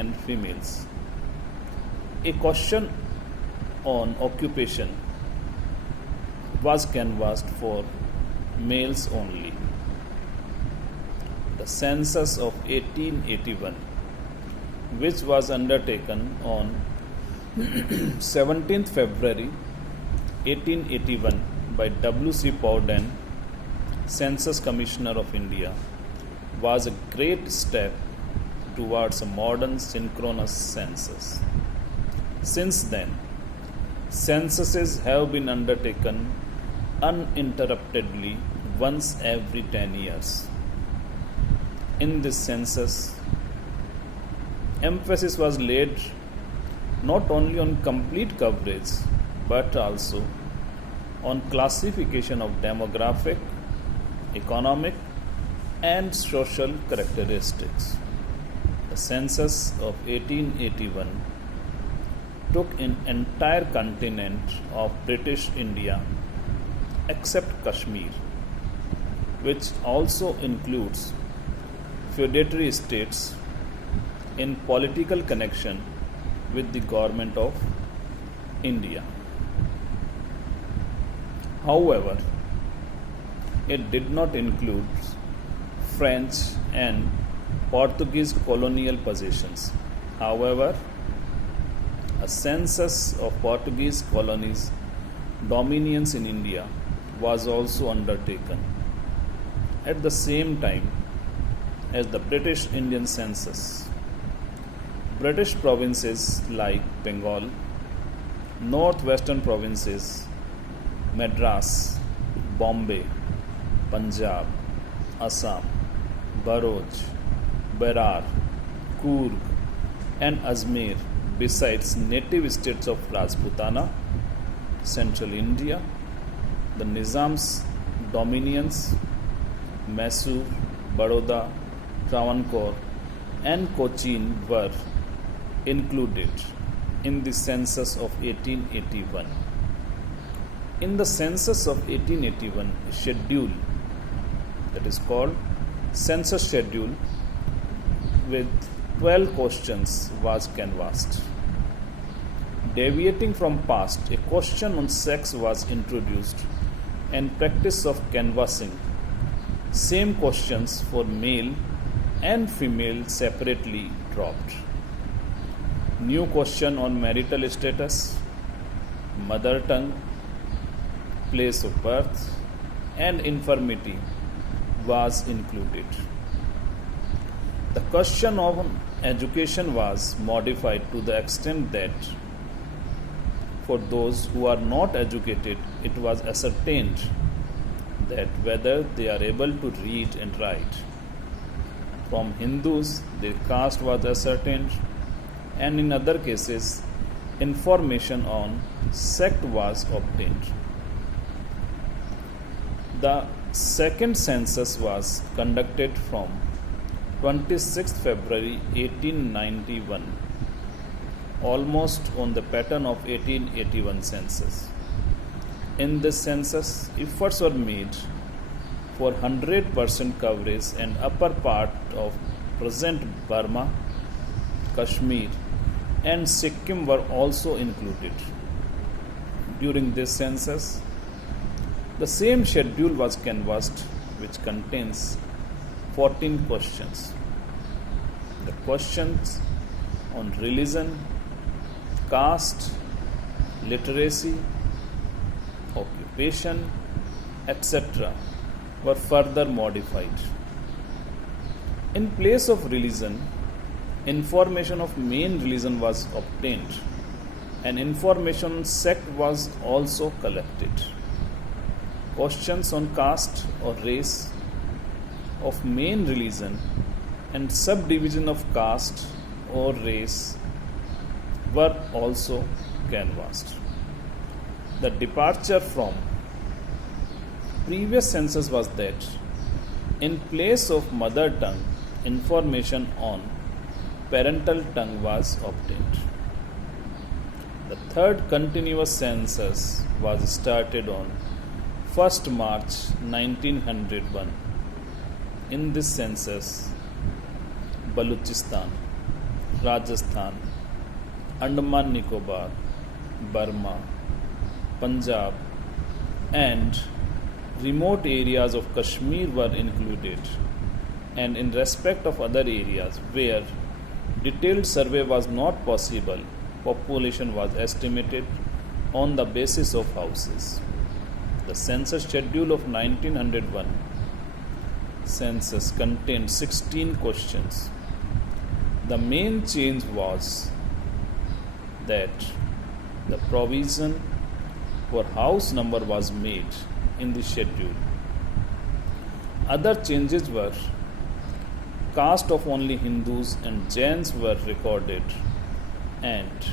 and females. A question on occupation was canvassed for males only. The census of 1881, which was undertaken on 17th February 1881 by W.C. Powden, Census Commissioner of India, was a great step towards a modern synchronous census. Since then, censuses have been undertaken uninterruptedly once every 10 years. In this census, emphasis was laid not only on complete coverage but also on classification of demographic, economic, and social characteristics. The census of 1881 took an entire continent of British India except Kashmir, which also includes feudatory states in political connection with the government of India. However, it did not include French and Portuguese colonial possessions. However, a census of Portuguese colonies' dominions in India was also undertaken at the same time as the British Indian census. British provinces like Bengal, northwestern provinces, Madras, Bombay, Punjab, Assam, Bharuch, Berar, Coorg, and Ajmer, besides native states of Rajputana, central India, the Nizam's dominions, Mysore, Baroda, Travancore, and Cochin were included in the census of 1881. In the census of 1881, a schedule that is called census schedule with 12 questions was canvassed. Deviating from past, a question on sex was introduced and practice of canvassing same questions for male and female separately dropped. New question on marital status, mother tongue, place of birth, and infirmity was included. The question on education was modified to the extent that for those who are not educated, it was ascertained that whether they are able to read and write. From Hindus, their caste was ascertained, and in other cases, information on sect was obtained. The second census was conducted from 26th February 1891, almost on the pattern of 1881 census. In this census, efforts were made for 100% coverage and upper part of present Burma, Kashmir, and Sikkim were also included. During this census, the same schedule was canvassed, which contains 14 questions. The questions on religion, caste, literacy, occupation, etc. were further modified. In place of religion, information of main religion was obtained, and information on sect was also collected. Questions on caste or race, of main religion, and subdivision of caste or race were also canvassed. The departure from previous census was that in place of mother tongue, information on parental tongue was obtained. The third continuous census was started on 1st March 1901. In this census, Balochistan, Rajasthan, Andaman Nicobar, Burma, Punjab, and remote areas of Kashmir were included. And in respect of other areas where detailed survey was not possible, population was estimated on the basis of houses. The census schedule of 1901 census contained 16 questions. The main change was that the provision for house number was made in the schedule. Other changes were caste of only Hindus and Jains were recorded, and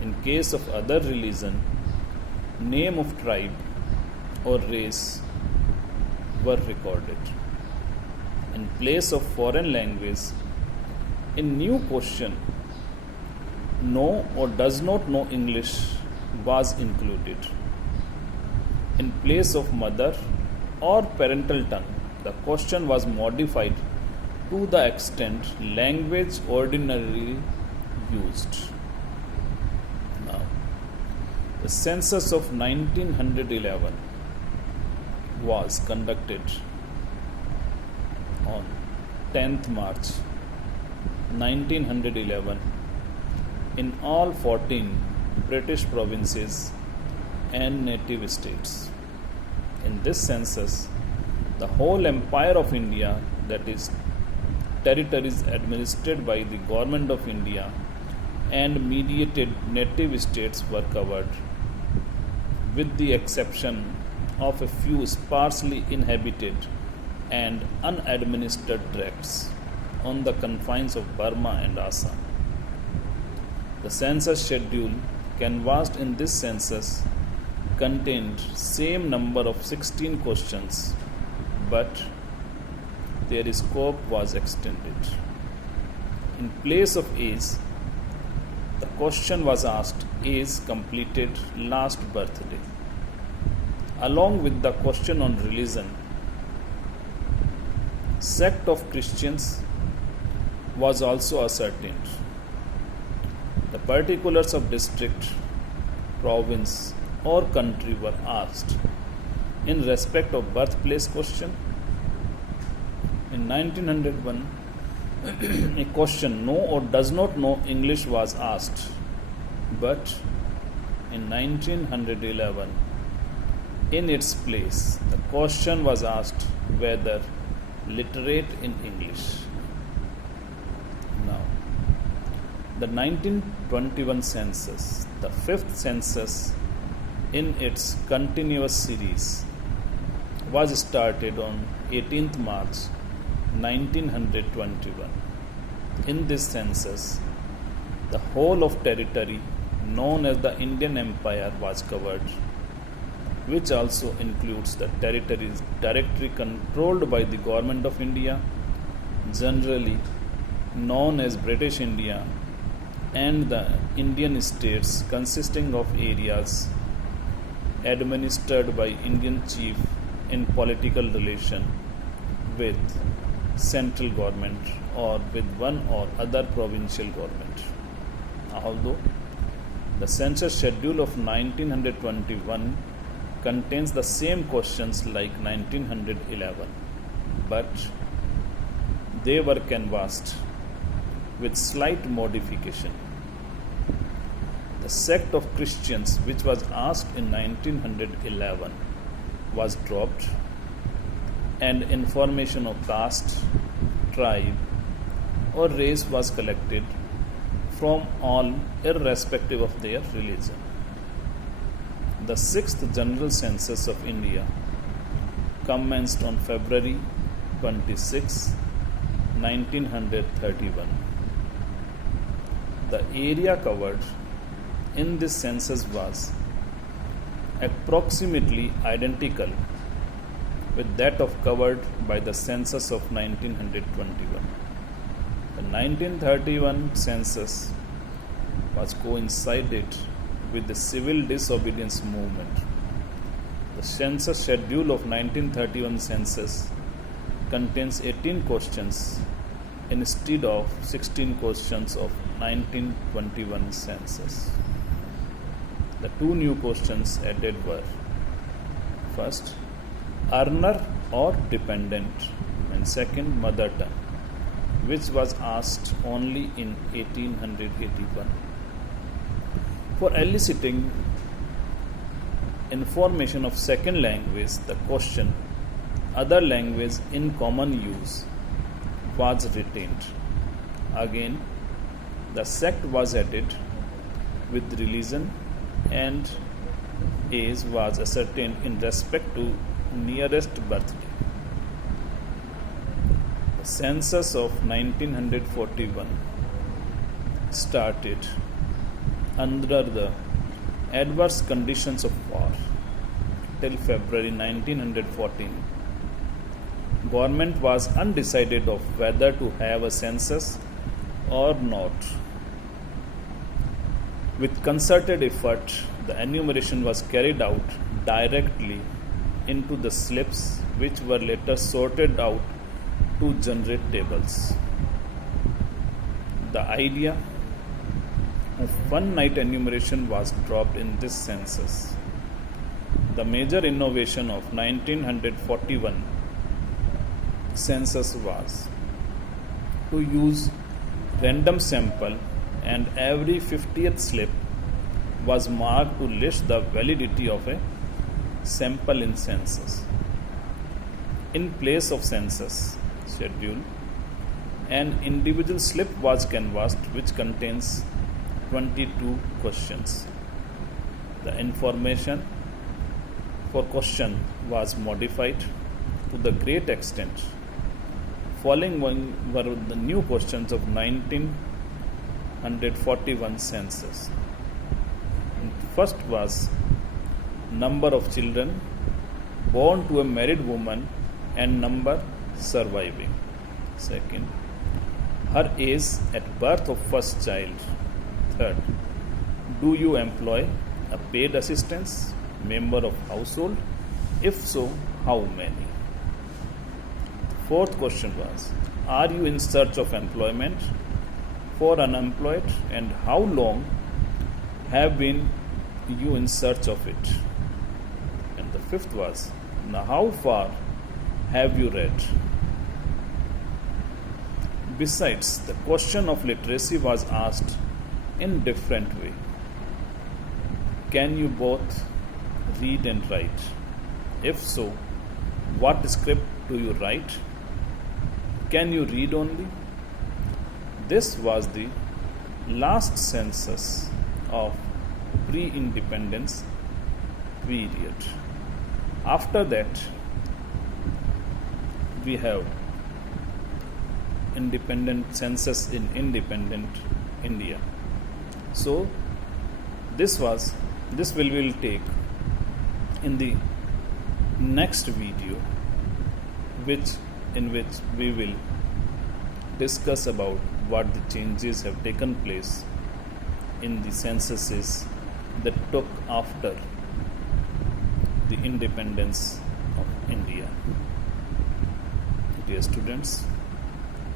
in case of other religion, name of tribe or race were recorded. In place of foreign language, in new question, know or does not know English was included. In place of mother or parental tongue, the question was modified to the extent language ordinarily used. Now, the census of 1911 was conducted on 10th March 1911 in all 14 British provinces and native states. In this census, the whole Empire of India, that is, territories administered by the Government of India and mediated native states were covered, with the exception of a few sparsely inhabited and unadministered tracts on the confines of Burma and Assam. The census schedule canvassed in this census contained same number of 16 questions, but their scope was extended. In place of age, the question was asked age completed last birthday. Along with the question on religion, sect of Christians was also ascertained. The particulars of district, province, or country were asked. In respect of birthplace question, in 1901, a question know or does not know English was asked, but in 1911, in its place, the question was asked whether literate in English. Now, the 1921 census, the fifth census in its continuous series, was started on 18th March 1921. In this census, the whole of territory known as the Indian Empire was covered, which also includes the territories directly controlled by the Government of India, generally known as British India, and the Indian states consisting of areas administered by Indian chief in political relation with central government or with one or other provincial government. Although the census schedule of 1921 contains the same questions like 1911, but they were canvassed with slight modification. The sect of Christians which was asked in 1911 was dropped, and information of caste, tribe, or race was collected from all irrespective of their religion. The sixth general census of India commenced on February 26, 1931. The area covered in this census was approximately identical with that of covered by the census of 1921. The 1931 census was coincided with the civil disobedience movement. The census schedule of 1931 census contains 18 questions instead of 16 questions of 1921 census. The two new questions added were: first, earner or dependent, and second, mother tongue, which was asked only in 1881. For eliciting information of second language, the question other language in common use was retained. Again, the sect was added with religion, and age was ascertained in respect to nearest birthday. The census of 1941 started under the adverse conditions of war. Till February 1914, government was undecided of whether to have a census or not. With concerted effort, the enumeration was carried out directly into the slips, which were later sorted out to generate tables. The idea of one night enumeration was dropped in this census. The major innovation of 1941 census was to use random sample, and every 50th slip was marked to list the validity of a sample in census. In place of census schedule, an individual slip was canvassed which contains 22 questions. The information for question was modified to the great extent. Following were the new questions of 1941 census. First was number of children born to a married woman and number surviving. Second, her age at birth of first child. Third, do you employ a paid assistance, member of household? If so, how many? Fourth question was, are you in search of employment? For unemployed, and how long have been you in search of it? And the fifth was, now how far have you read? Besides, the question of literacy was asked in different way. Can you both read and write? If so, what script do you write? Can you read only? This was the last census of pre-independence period. After that, we have independent census in independent India. So this we will take in the next video, in which we will discuss about what the changes have taken place in the censuses that took after the independence of India. Dear students,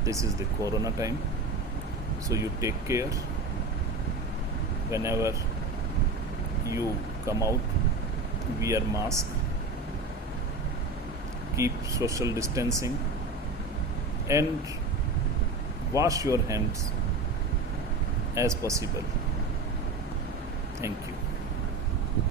this is the corona time, so you take care. Whenever you come out, wear mask, keep social distancing, and wash your hands as possible. Thank you.